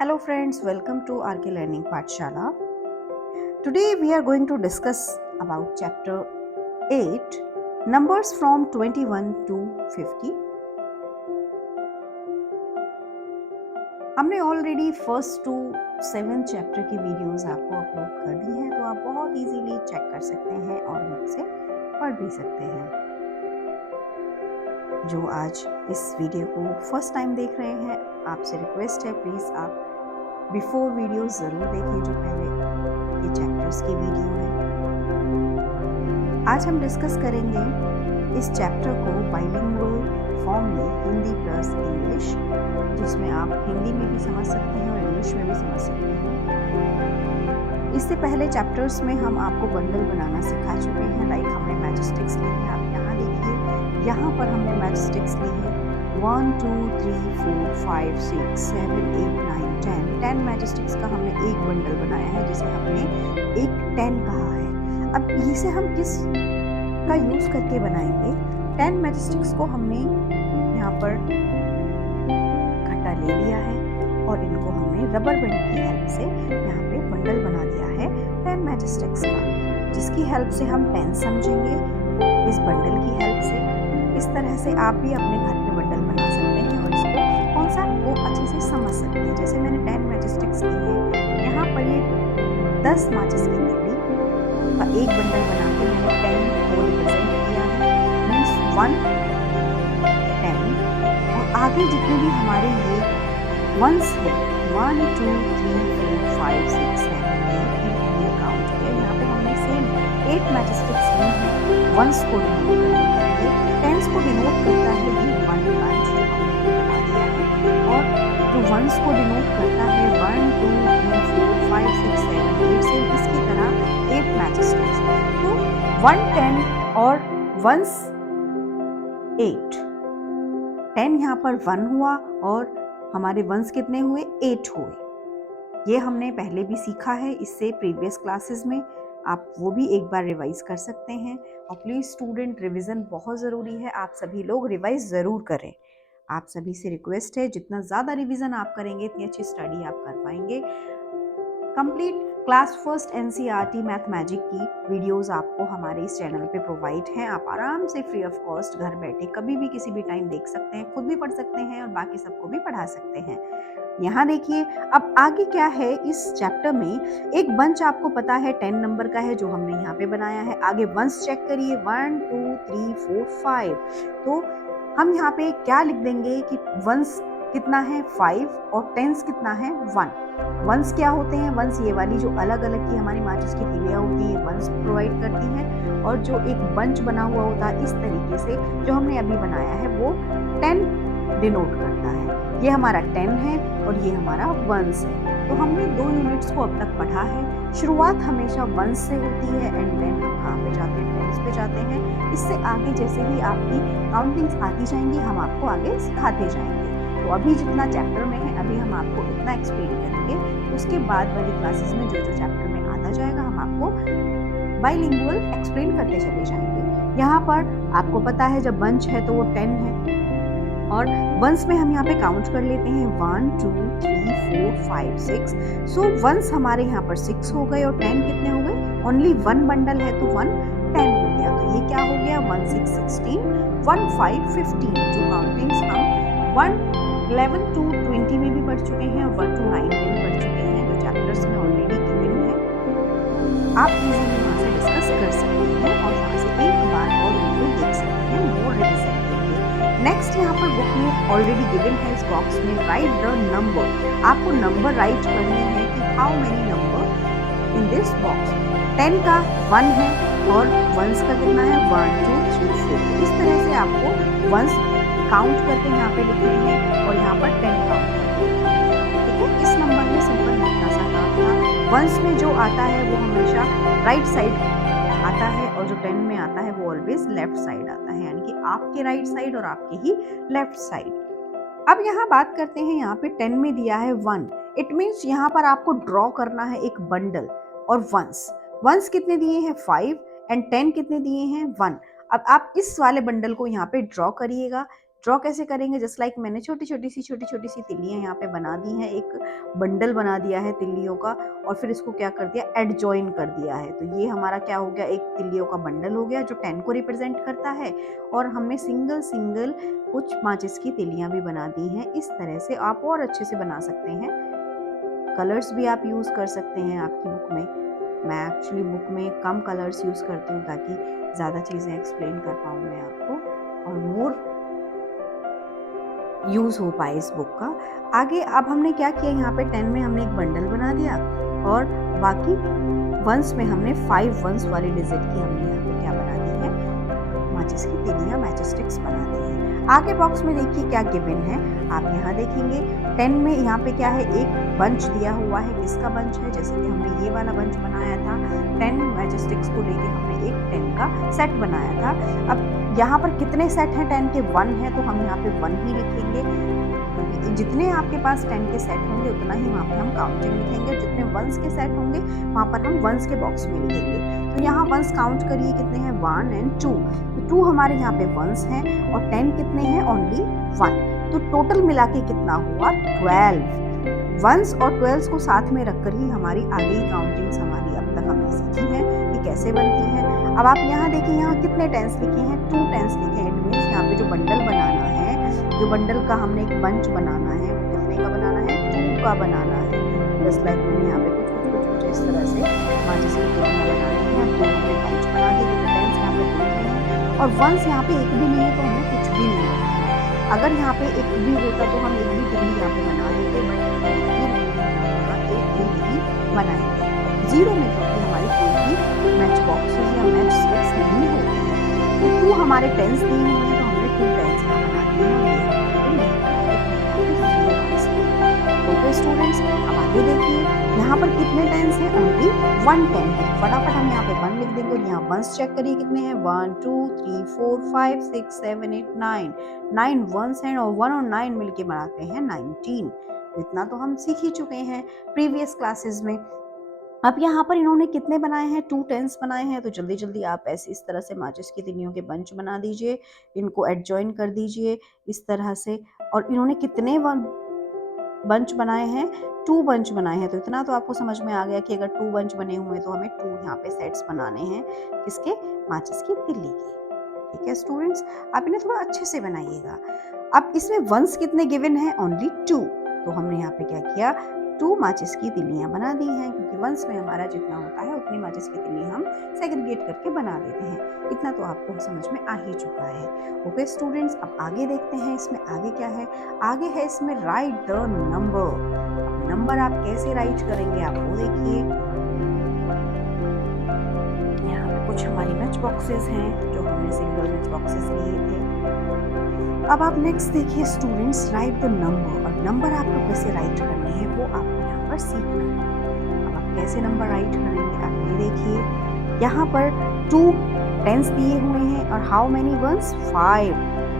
Hello friends, welcome to RK Learning Pathshala. Today we are going to discuss about chapter 8, numbers from 21 to 50. हमने already first to 7 chapter की videos आपको upload कर दी हैं, तो आप बहुत इजीली चेक कर सकते हैं और मुझसे पढ़ भी सकते हैं। जो आज इस वीडियो को फर्स्ट टाइम देख रहे हैं, आपसे रिक्वेस्ट है प्लीज़ आप बिफोर वीडियो ज़रूर देखें जो पहले ये चैप्टर्स की वीडियो है। आज हम डिस्कस करेंगे इस चैप्टर को बाइलिंगुअल फॉर्म में, हिंदी प्लस इंग्लिश, जिसमें आप हिंदी में भी समझ सकते हैं और इंग्लिश में भी समझ सकते हैं। इससे पहले चैप्टर्स में हम आपको बंडल बनाना सिखा चुके हैं, लाइक हमने मैचस्टिक्स ली है। आप यहाँ देखिए, यहाँ पर हमने मैचस्टिक्स ली है 1 2 3 4 5 6 7 8 9 10 10 मैचस्टिक्स का हमने एक बंडल बनाया है, जिसे हमने एक 10 कहा है। अब इसे हम किस का यूज करके बनाएंगे? 10 मैचस्टिक्स को हमने यहाँ पर इकट्ठा ले लिया है और इनको हमने रबर बैंड की हेल्प से यहाँ पे बंडल बना दिया है 10 मैचस्टिक्स का, जिसकी हेल्प से हम 10 समझेंगे इस बंडल की हेल्प से। इस तरह से आप भी अपने घर पे बंडल बना सकते हैं और इसको कॉन्सेप्ट को अच्छे से समझ सकते हैं। जैसे मैंने 10 मैचस्टिक्स ली है, यहाँ पर ये 10 माचिस की तीली का एक बंडल बना के मैंने 10 को रिप्रेजेंट किया है, मीन्स 1 10, और आगे जितने भी हमारे ये वंस है 1 2 3 4 5 6 7 8 ये काउंट किया। यहाँ पे हमने सेम 8 मैचस्टिक्स ली है वंस को डिनोट करने के लिए। टेंस को डिनोट करता है ये 1 1 जो हमने बना दिया है, और जो वंस को डिनोट करता है 1 2 3 4 5 6 7 8 से इसकी तरह 8 मैचस्टिक्स। तो 1 10 और वंस 8, 10 यहाँ पर 1 हुआ और हमारे वंस कितने हुए? 8 हुए। ये हमने पहले भी सीखा है इससे प्रीवियस क्लासेस में, आप वो भी एक बार रिवाइज कर सकते हैं। और प्लीज़ स्टूडेंट, रिवीजन बहुत ज़रूरी है, आप सभी लोग रिवाइज ज़रूर करें। आप सभी से रिक्वेस्ट है, जितना ज़्यादा रिवीजन आप करेंगे इतनी अच्छी स्टडी आप कर पाएंगे। Complete class first NCERT math magic की वीडियोस आपको हमारे इस चैनल पे प्रोवाइड हैं। आप आराम से फ्री ऑफ कॉस्ट घर बैठे कभी भी किसी भी टाइम देख सकते हैं, खुद भी पढ़ सकते हैं और बाकी सबको भी पढ़ा सकते हैं। यहाँ देखिए, अब आगे क्या है इस चैप्टर में। एक बंच आपको पता है 10 नंबर का है जो हमने यहाँ पे बनाया है। आगे वंस चेक करिए 1 2 3 4 5। तो हम यहाँ पे क्या लिख देंगे कि वंस कितना है 5 और टेंस कितना है 1। वंस क्या होते हैं? वंस ये वाली जो अलग अलग की हमारी माचिस की तीलियां होती हैं, वंस प्रोवाइड करती हैं, और जो एक बंच बना हुआ होता है इस तरीके से जो हमने अभी बनाया है वो 10 डिनोट करता है। ये हमारा 10 है और ये हमारा वंस है। तो हमने 2 यूनिट्स को अब तक पढ़ा है। शुरुआत हमेशा वंस से होती है एंड देन हम कहाँ पे जाते हैं? टेंस पे जाते हैं। इससे आगे जैसे ही आपकी काउंटिंग्स आती जाएंगी हम आपको आगे सिखाते जाएंगे। तो अभी जितना चैप्टर में है अभी हम आपको इतना एक्सप्लेन करेंगे, उसके बाद वाली क्लासेस में जो जो चैप्टर में आता जाएगा हम आपको बाइलिंगुअल एक्सप्लेन करते चले जाएंगे। यहाँ पर आपको पता है जब बंच है तो वो 10 है, और वंस में हम यहाँ पे काउंट कर लेते हैं 1 2 3 4 5 6। सो वंस हमारे यहाँ पर 6 हो गए और 10 कितने हो गए? ओनली 1 बंडल है तो 1 10 हो गया। तो ये क्या हो गया? 1 6 16 1 5 15। जो काउंटिंग्स हम 1 11 to 20 में भी पढ़ चुके हैं और 1 to 9 में भी पढ़ चुके हैं, जो चैप्टर्स में ऑलरेडी गिवन है। आप इजीली वहाँ से डिस्कस कर सकते हैं और वहाँ से एक बार और वीडियो देख सकते हैं मोर रिवीजन के लिए। नेक्स्ट यहाँ पर बुक में ऑलरेडी गिवन है इस बॉक्स में, राइट द नंबर। आपको नंबर राइट करने हैं कि how many number in this box. 10 का 1 है और वंस का कितना है? 1 2 3 4। इस तरह से आपको वंस काउंट करके यहाँ पे लिखने हैं और यहाँ पर 10 काउंट करके। ठीक है, इस नंबर में सिंपल इतना सा काम था। वंस में जो आता है वो हमेशा राइट साइड आता है और जो 10 में आता है वो ऑलवेज लेफ्ट साइड आता है, यानी कि आपके राइट साइड और आपके ही लेफ्ट साइड। अब यहाँ बात करते हैं, यहाँ पे 10 में दिया है 1। इट मीन्स यहाँ पर आपको ड्रॉ करना है एक बंडल और वंस कितने दिए हैं? 5 एंड 10 कितने दिए हैं? 1। अब आप इस वाले बंडल को यहाँ पे ड्रॉ करिएगा। ड्रॉ कैसे करेंगे? जस्ट लाइक मैंने छोटी छोटी सी तिल्लियाँ यहाँ पे बना दी हैं, एक बंडल बना दिया है तिल्लियों का, और फिर इसको क्या कर दिया, एडजॉइन कर दिया है। तो ये हमारा क्या हो गया, एक तिल्लियों का बंडल हो गया जो 10 को रिप्रेजेंट करता है। और हमने सिंगल सिंगल कुछ माचिस की तिल्लियाँ भी बना दी हैं। इस तरह से आप और अच्छे से बना सकते हैं। कलर्स भी आप यूज़ कर सकते हैं आपकी बुक में। मैं एक्चुअली बुक में कम कलर्स यूज़ करती हूँ ताकि ज़्यादा चीज़ें एक्सप्लेन कर पाऊँ मैं आपको, और मोर यूज़ हो पाए इस बुक का। आगे अब हमने क्या किया, यहाँ पे 10 में हमने एक बंडल बना दिया, और बाकी वंस में हमने 5 वंस वाली डिजिट की हमने यहाँ पे क्या बना दी है, माचिस की तिल्लियाँ, मैच स्टिक्स बना दी हैं। आगे बॉक्स में देखिए क्या गिवन है, आप यहाँ देखेंगे 10 में यहाँ पे क्या है, एक बंच दिया हुआ है। किसका बंच है? जैसे कि हमने ये वाला बंच बनाया था, 10 मैच स्टिक्स को लेके हमने एक 10 का सेट बनाया था। अब यहाँ पर कितने सेट हैं 10 के? 1 है, तो हम यहाँ पे 1 ही लिखेंगे, क्योंकि जितने आपके पास 10 के सेट होंगे उतना ही वहाँ पे हम काउंटिंग लिखेंगे। जितने वंस के सेट होंगे वहाँ पर हम वंस के बॉक्स में लिखेंगे। तो यहाँ वंस काउंट करिए कितने हैं, 1 एंड 2। तो 2 हमारे यहाँ पे वंस हैं, और 10 कितने हैं, ओनली 1। तो टोटल मिला के कितना हुआ, 12। वंस और 12 को साथ में रखकर ही हमारी आगे की काउंटिंग्स हमारी अब तक हमने सीखी है कि कैसे बनती हैं। अब आप यहाँ देखिए, यहाँ कितने टेंस लिखे हैं, 2 टेंस लिखे हैं। इट मीन्स यहाँ पे जो बंडल बनाना है, जो बंडल का हमने एक बंच बनाना है, वो कितने का बनाना है, 2 का बनाना है। जस्ट लाइक मैंने यहाँ पे कुछ इस तरह से माचिस की तिल्लियाँ बनानी है, 2 हमने बंच बना दिए, क्योंकि टेंस यहाँ पे 2 ही है, और वंस यहाँ पे एक भी नहीं है, तो हमें कुछ भी नहीं बनाना है। अगर यहाँ पे एक भी होता तो हम एक भी तिल्ली यहाँ पे बना देते, बट एक भी नहीं है, यहाँ एक भी नहीं बनाएंगे। 0 में क्योंकि हमारी कोई भी मैच बॉक्सेस या मैच स्टिक्स नहीं होते हैं। तो 2 हमारे टेंस दिए हुए हैं, तो हमने 2 टेंस यहाँ बना दिए हैं, और ये हमारे नहीं बनाए, ओके स्टूडेंट्स। अब आगे देखिए, यहाँ पर कितने टेंस हैं, ओनली 1 10 है। फटाफट हम यहाँ पे 1 लिख देंगे, और यहाँ वंस चेक करिए कितने हैं, 1 2 3 4 5 6 7 8 9। 9 वंस हैं, और 1 और 9 मिलके बनाते हैं 19। इतना तो हम सीख ही चुके हैं प्रीवियस क्लासेस में। अब यहाँ पर इन्होंने कितने बनाए हैं, 2 टेंस बनाए हैं। तो जल्दी जल्दी आप ऐसे इस तरह से माचिस की तिल्लियों के बंच बना दीजिए, इनको एडजॉइन कर दीजिए इस तरह से। और इन्होंने कितने बंच बनाए हैं, 2 बंच बनाए हैं। तो इतना तो आपको समझ में आ गया कि अगर 2 बंच बने हुए हैं तो हमें 2 यहाँ पे सेट्स बनाने हैं, किसके, माचिस की तिल्ली के। ठीक है स्टूडेंट्स, आप इन्हें थोड़ा अच्छे से बनाइएगा। अब इसमें वंस कितने गिवन है, ओनली 2। तो हमने यहाँ पे क्या किया, 2 माचिस की तिल्लियाँ बना दी हैं, क्योंकि वंस में हमारा जितना होता है उतनी माचिस की तिल्ली हम सेग्रीगेट करके बना देते हैं। इतना तो आपको समझ में आ ही चुका है। ओके स्टूडेंट्स, अब आगे देखते हैं इसमें आगे क्या है। आगे है इसमें राइट द नंबर। नंबर आप कैसे राइट करेंगे, आप वो देखिए। यहाँ पे कुछ हमारी मैच बॉक्सेस हैं जो हमने सिंगल मैच बॉक्सेस लिए थे। अब आप नेक्स्ट देखिए स्टूडेंट्स, राइट द नंबर। और नंबर आपको कैसे राइट करने हैं वो आपको यहाँ पर सीखना है। अब आप कैसे नंबर राइट करेंगे, आप ये देखिए, यहाँ पर 2 टेंस दिए हुए हैं, और हाउ मेनी वंस, 5।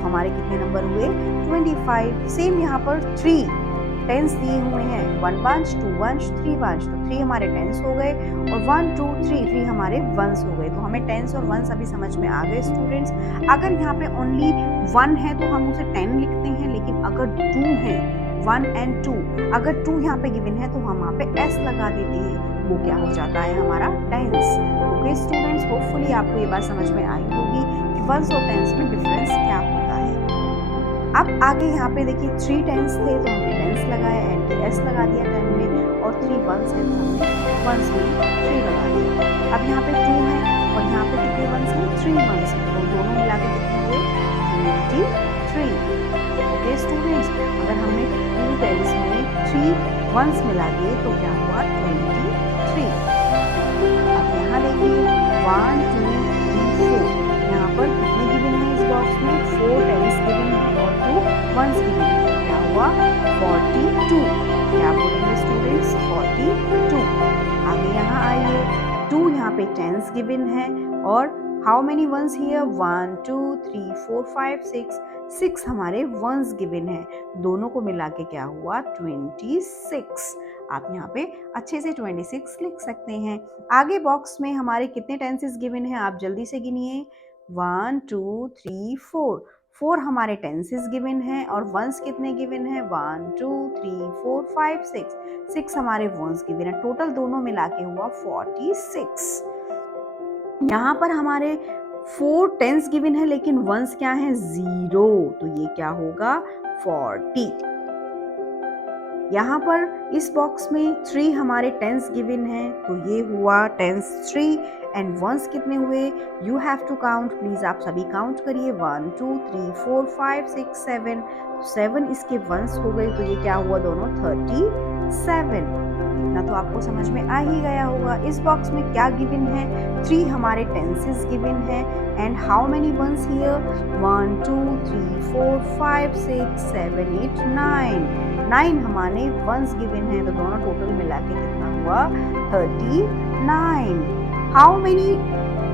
हमारे कितने नंबर हुए, 25। सेम यहाँ पर 3 टेंस दिए हुए हैं, 1 बंच, 2 बंच, 3 बंच। तो 3 हमारे टेंस हो गए, और 1 2 3 हमारे वंस हो गए। तो हमें टेंस और वंस अभी समझ में आ गए स्टूडेंट्स। अगर यहाँ पे ओनली 1 है तो हम उसे 10 लिखते हैं, लेकिन अगर 2 है, 1 एंड 2, अगर 2 यहाँ पे गिवन है तो हम वहाँ पे एस लगा देते हैं, वो क्या हो जाता है, हमारा टेंस। ओके स्टूडेंट्स, होपफुली आपको ये बात समझ में आई होगी कि वंस और टेंस में डिफरेंस क्या होता है। अब आगे यहाँ पे देखिए 3 टेंस थे तो हमने टेंस लगाया, एंड एस लगा दिया 10 में, और 3 वंस है तो हमने वंस में 3 लगा दिया। अब यहाँ पे 2 है, और यहाँ पे कितने वंस हैं, 3 वंस हैं, तो दोनों मिला के कितने हुए, 23। ओके स्टूडेंट्स, अगर हमने 2 टेंस में 3 वंस मिला दिए तो क्या हुआ, 23। अब यहाँ देखिए 1 2 3 4, यहाँ पर कितने गिवन है इस बॉक्स में, 4 टेंस गिवन है और 2 वंस गिवन है, क्या हुआ, 42। क्या बोलेंगे स्टूडेंट्स, 42। आगे यहाँ आइए, 2 यहाँ पे टेंस गिवन है, और हाउ मेनी वंस हियर, 1 2 3 4 5 6। 6 हमारे वंस गिवन है, दोनों को मिला के क्या हुआ, 26। आप यहाँ पे अच्छे से 26 लिख सकते हैं। आगे बॉक्स में हमारे कितने टेंसेस गिवन हैं, आप जल्दी से गिनिए, 1 2 3 4। 4 हमारे टेंसेस गिवन हैं और वंस कितने गिवन हैं 1 2 3 4 5 6 6 हमारे वंस गिवन हैं। टोटल दोनों मिला के हुआ 46। यहाँ पर हमारे 4 टेंस गिवन है लेकिन वंस क्या है 0, तो ये क्या होगा 40। यहाँ पर इस बॉक्स में 3 हमारे टेंस गिवन है, तो ये हुआ टेंस 3 एंड वंस कितने हुए you have to count, please आप सभी काउंट करिए 1 2 3 4 5 6 7, 7 इसके वंस हो गए, तो ये क्या हुआ दोनों 37। इतना तो आपको समझ में आ ही गया होगा। इस बॉक्स में क्या गिवन है 3 हमारे टेंसेस गिवन है and how many once here 1 2 3 4 5 6 7 8 9 हमारे वंस गिवन है, तो दोनों टोटल मिला के कितना हुआ 39। हाउ मेनी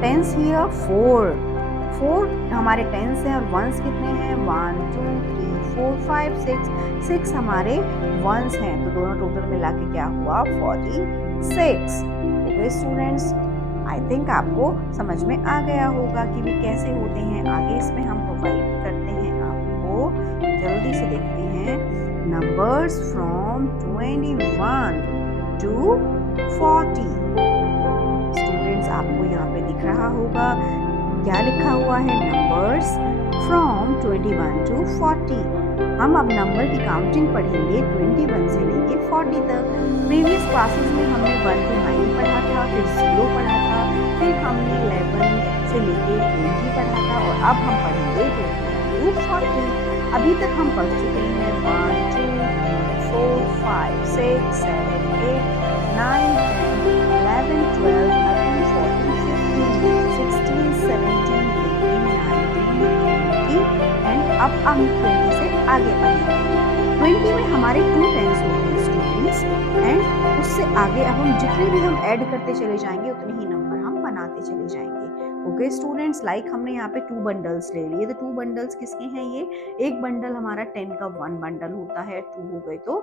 टेंस हियर 4 हमारे टेंस हैं और वंस कितने हैं 1 2 3 4 5 6 हमारे वंस हैं, तो दोनों टोटल मिला के क्या हुआ 46। ओके स्टूडेंट्स, आई थिंक आपको समझ में आ गया होगा कि वे कैसे होते हैं। आगे इसमें हम प्रोवाइड करते हैं आपको, जल्दी से देखते हैं नंबर्स फ्रॉम 21 टू 40। स्टूडेंट्स आपको यहाँ पे दिख रहा होगा क्या लिखा हुआ है नंबर्स फ्रॉम 21 टू 40। हम अब नंबर की काउंटिंग पढ़ेंगे 21 से लेके 40 तक। प्रीवियस क्लासेस में हमने 1 to 9 पढ़ा था, फिर 0 पढ़ा था, फिर हमने 11 से लेके 20 पढ़ा था और अब हम पढ़ेंगे 21 to 40। अभी तक हम पढ़ चुके हैं 1 2 3 4 5 6 7 8 9 10 11 12 13 14 15 16 17 18 19 20 एंड अब हम 20 से आगे बढ़ेंगे। 20 में हमारे 2 टेंस होते हैं स्टूडेंट्स एंड उससे आगे अब हम जितने भी हम ऐड करते चले जाएंगे उतने ही नंबर हम बनाते चले जाएंगे। ओके स्टूडेंट्स, लाइक हमने यहाँ पे 2 बंडल्स ले लिए, तो 2 बंडल्स किसके हैं ये, एक बंडल हमारा 10 का 1 बंडल होता है, 2 हो गए तो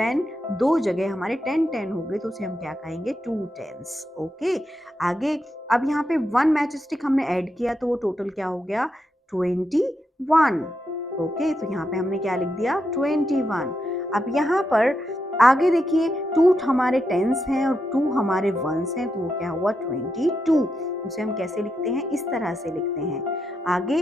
10, 2 जगह हमारे 10 हो गए, तो उसे हम क्या कहेंगे 2 टेंस। ओके आगे अब यहाँ पे 1 मैच स्टिक हमने ऐड किया तो वो टोटल क्या हो गया 21। ओके तो यहाँ पे हमने क्या लिख दिया 21। अब यहाँ पर आगे देखिए 2 हमारे टेंस हैं और 2 हमारे वंस हैं, तो वो क्या हुआ 22। उसे हम कैसे लिखते हैं, इस तरह से लिखते हैं। आगे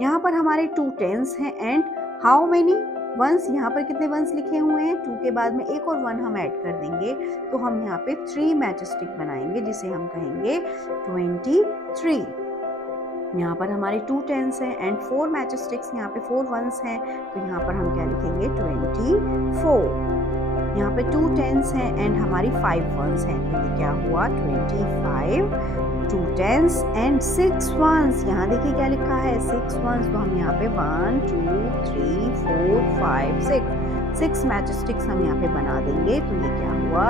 यहाँ पर हमारे 2 टेंस हैं एंड हाउ मेनी वंस, यहाँ पर कितने वंस लिखे हुए हैं 2 के बाद में एक और 1 हम ऐड कर देंगे, तो हम यहाँ पे 3 मैच स्टिक बनाएंगे जिसे हम कहेंगे 23। यहाँ पर हमारे 2 टेंस हैं एंड 4 मैच स्टिक्स, यहाँ पे 4 वंस हैं, तो यहाँ पर हम क्या लिखेंगे 24। यहाँ पे 2 टेंस हैं एंड हमारी 5 वंस हैं, तो ये क्या हुआ 25, 2 टेंस एंड 6 वंस। यहाँ देखिए क्या लिखा है 6 वंस, तो हम यहाँ पे 1 2 3 4 5 6 मैच स्टिक्स हम यहाँ पे बना देंगे, तो ये क्या हुआ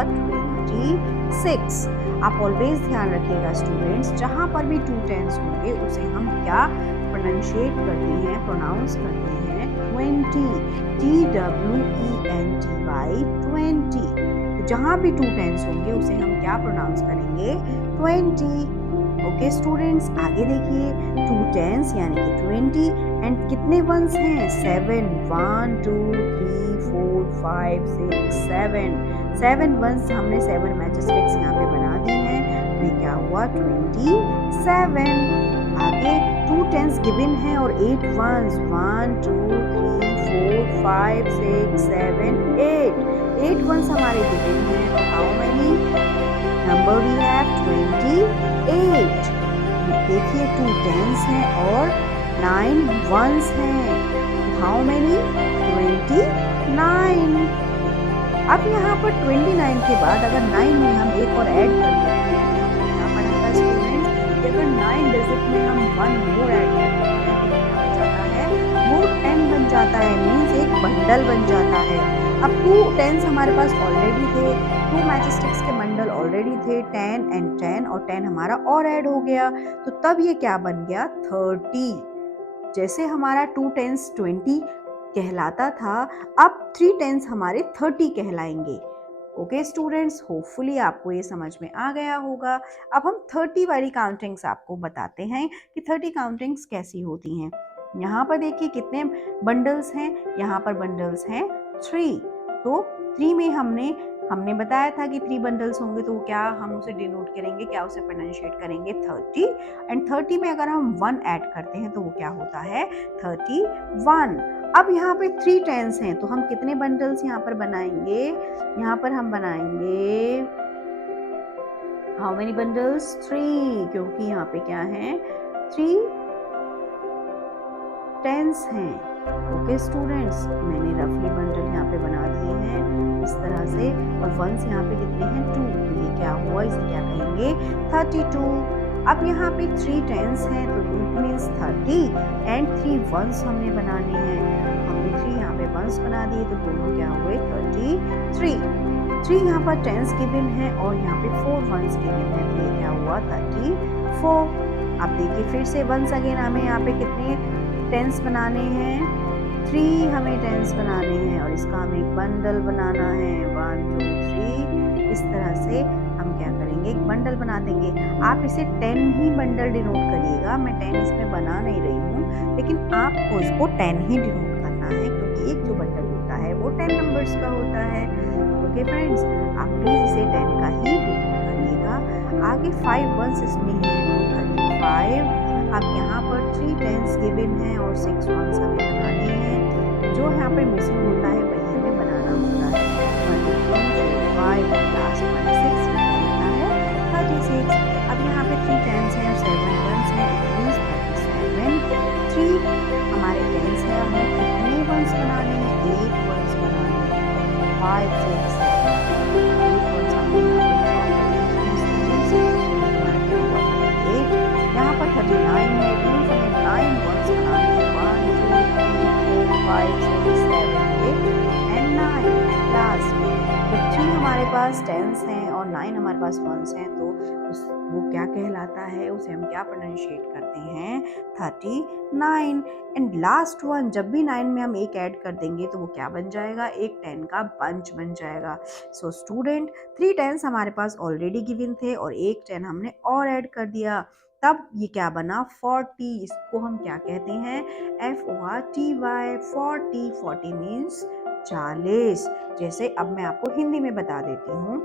26। आप ऑलवेज ध्यान रखिएगा स्टूडेंट्स, जहाँ पर भी 2 टेंस होंगे उसे हम क्या प्रोनाउंशिएट करते हैं, प्रोनाउंस करते हैं 20, TWENTY 20। जहाँ भी 2 टेंस होंगे उसे हम क्या प्रोनाउंस करेंगे 20। ओके स्टूडेंट्स, आगे देखिए 2 टेंस यानी कि 20 एंड कितने वंस हैं 7, 1 2 3 4 5 6 7 वंस, हमने 7 मैच स्टिक्स यहाँ पे बना दी हैं, तो ये क्या हुआ 27। आगे 2 टेंस गिवन है और 8 वंस 1 2 3 4 5 6 7 8 वंस हमारे गिवन हैं, तो how many number we have 28। देखिए 2 टेंस हैं और 9 वंस हैं, तो हाउ मेनी 29। अब यहाँ पर 29 के बाद अगर 9 में हम एक और ऐड कर देते हैं, क्या पढ़ा था स्टूडेंट्स, अगर 9 डिजिट में हम 1 मोर ऐड कर देते हैं तो क्या हो जाता है वो 10 बन जाता है, मीन्स एक बंडल बन जाता है। अब 2 टेंस हमारे पास ऑलरेडी थे, 2 मैच स्टिक्स के बंडल ऑलरेडी थे 10 एंड 10 और 10 हमारा और ऐड हो गया, तो तब ये क्या बन गया 30। जैसे हमारा 2 टेंस 20 कहलाता था, अब 3 टेंस हमारे 30 कहलाएंगे। ओके स्टूडेंट्स, होपफुली आपको ये समझ में आ गया होगा। अब हम 30 वाली काउंटिंग्स आपको बताते हैं कि 30 काउंटिंग्स कैसी होती हैं। यहाँ पर देखिए कितने बंडल्स हैं, यहाँ पर बंडल्स हैं 3। तो 3 में हमने बताया था कि 3 बंडल्स होंगे, तो क्या हम उसे डिनोट करेंगे, क्या उसे प्रोनाउंशिएट करेंगे 30। एंड 30 में अगर हम 1 ऐड करते हैं तो वो क्या होता है 31। अब यहाँ पे 3 टेंस हैं, तो हम कितने बंडल्स यहाँ पर बनाएंगे, यहाँ पर हम बनाएंगे हाउ मेनी बंडल्स 3, क्योंकि यहाँ पे क्या है 3 टेंस हैं। ओके स्टूडेंट्स, मैंने रफली बंडल यहाँ पे बना दिए हैं इस तरह से, और वंस यहाँ पे कितने हैं 2, तो ये क्या हुआ, इसे क्या कहेंगे 32। अब यहाँ पे 3 टेंस हैं, तो इट मीन्स 30 एंड 3 वंस हमने बनाने हैं। हमने 3 यहाँ पे वंस बना दिए, तो दोनों क्या हुए 33। 3 यहाँ पर टेंस गिवन है और यहाँ पे 4 वंस गिवन है, तो ये क्या हुआ 34। अब देखिए फिर से वंस अगेन हमें यहाँ पे कितने टेंस बनाने हैं 3 हमें टेंस बनाने हैं, और इसका हमें एक बंडल बनाना है 1 2 3। इस तरह से हम क्या करेंगे, एक बंडल बना देंगे। आप इसे 10 ही बंडल डिनोट करिएगा, मैं 10 इसमें बना नहीं रही हूँ, लेकिन आपको इसको 10 ही डिनोट करना है, क्योंकि एक जो बंडल होता है वो 10 नंबर्स का होता है। ओके फ्रेंड्स, आप प्लीज इसे 10 का ही डिनोट करिएगा। आगे 5 वंस इसमें है 35। अब यहाँ पर 3 टेंस गिवन है और 6 वंस हमें बनाने हैं। जो यहाँ पर मिसिंग होता है वही हमें बनाना होता है। 1 2 3 4 5 लास्ट 1 6 होता है 36। अब यहाँ पे 3 टेंस हैं और 7 वंस हैं, इट मींस 37। 3 हमारे टेंस हैं और हमें कितने वंस बनाने हैं, 8 वंस बनाने हैं। 5 6 7 8 वंस हमने यहाँ पर 39 है, मीन्स हमें 9 वंस बनाने हैं। 1 2 3 4 5 6 7 8 एंड 9 लास्ट। तो 3 हमारे पास टेंस हैं और 9 हमारे पास वंस हैं, तो वो क्या कहलाता है, उसे हम क्या प्रोनाउंशिएट करते हैं 39। एंड लास्ट वन, जब भी 9 में हम एक ऐड कर देंगे तो वो क्या बन जाएगा, एक 10 का बंच बन जाएगा। सो स्टूडेंट 3 टेंस हमारे पास ऑलरेडी गिवन थे और एक 10 हमने और ऐड कर दिया, तब ये क्या बना 40। इसको हम क्या कहते हैं FORTY 40। 40 मीन्स 40। जैसे अब मैं आपको हिंदी में बता देती हूँ,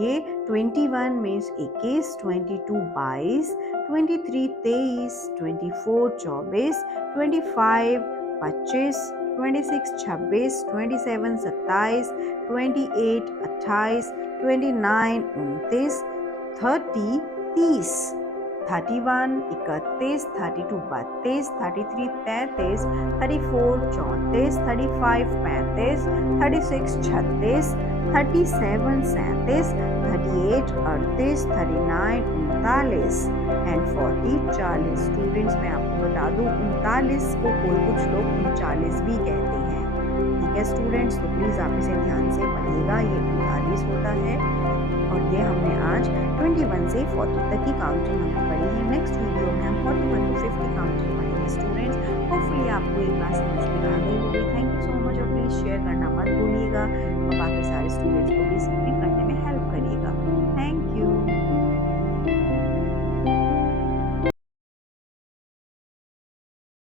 ये 21 मीन्स 21, 22 22, 23 23, 24 24, 25 25, 26 26, 27 27, 28 28, 29 29, 30 30, 31 31, 32 32, 33 33, 34 34, 35 35, 36 36, 37 37, 38 38, 39 39 एंड 40 40। स्टूडेंट्स मैं आपको बता दूं 39 को कुछ लोग 39 भी कहते हैं। ठीक है स्टूडेंट्स, तो प्लीज़ आप इसे ध्यान से पढ़िएगा, ये 39 होता है। और ये हमने आज 21 से 40 तक की काउंटिंग हमने पढ़ी है। नेक्स्ट वीडियो में हम 41 to 50 काउंटिंग पढ़ेंगे स्टूडेंट्स। होपफुली आपको ये क्लास समझ में आ गई होगी। थैंक यू सो मच, और प्लीज़ शेयर करना मत भूलिएगा और बाकी सारे स्टूडेंट्स को भी इसमें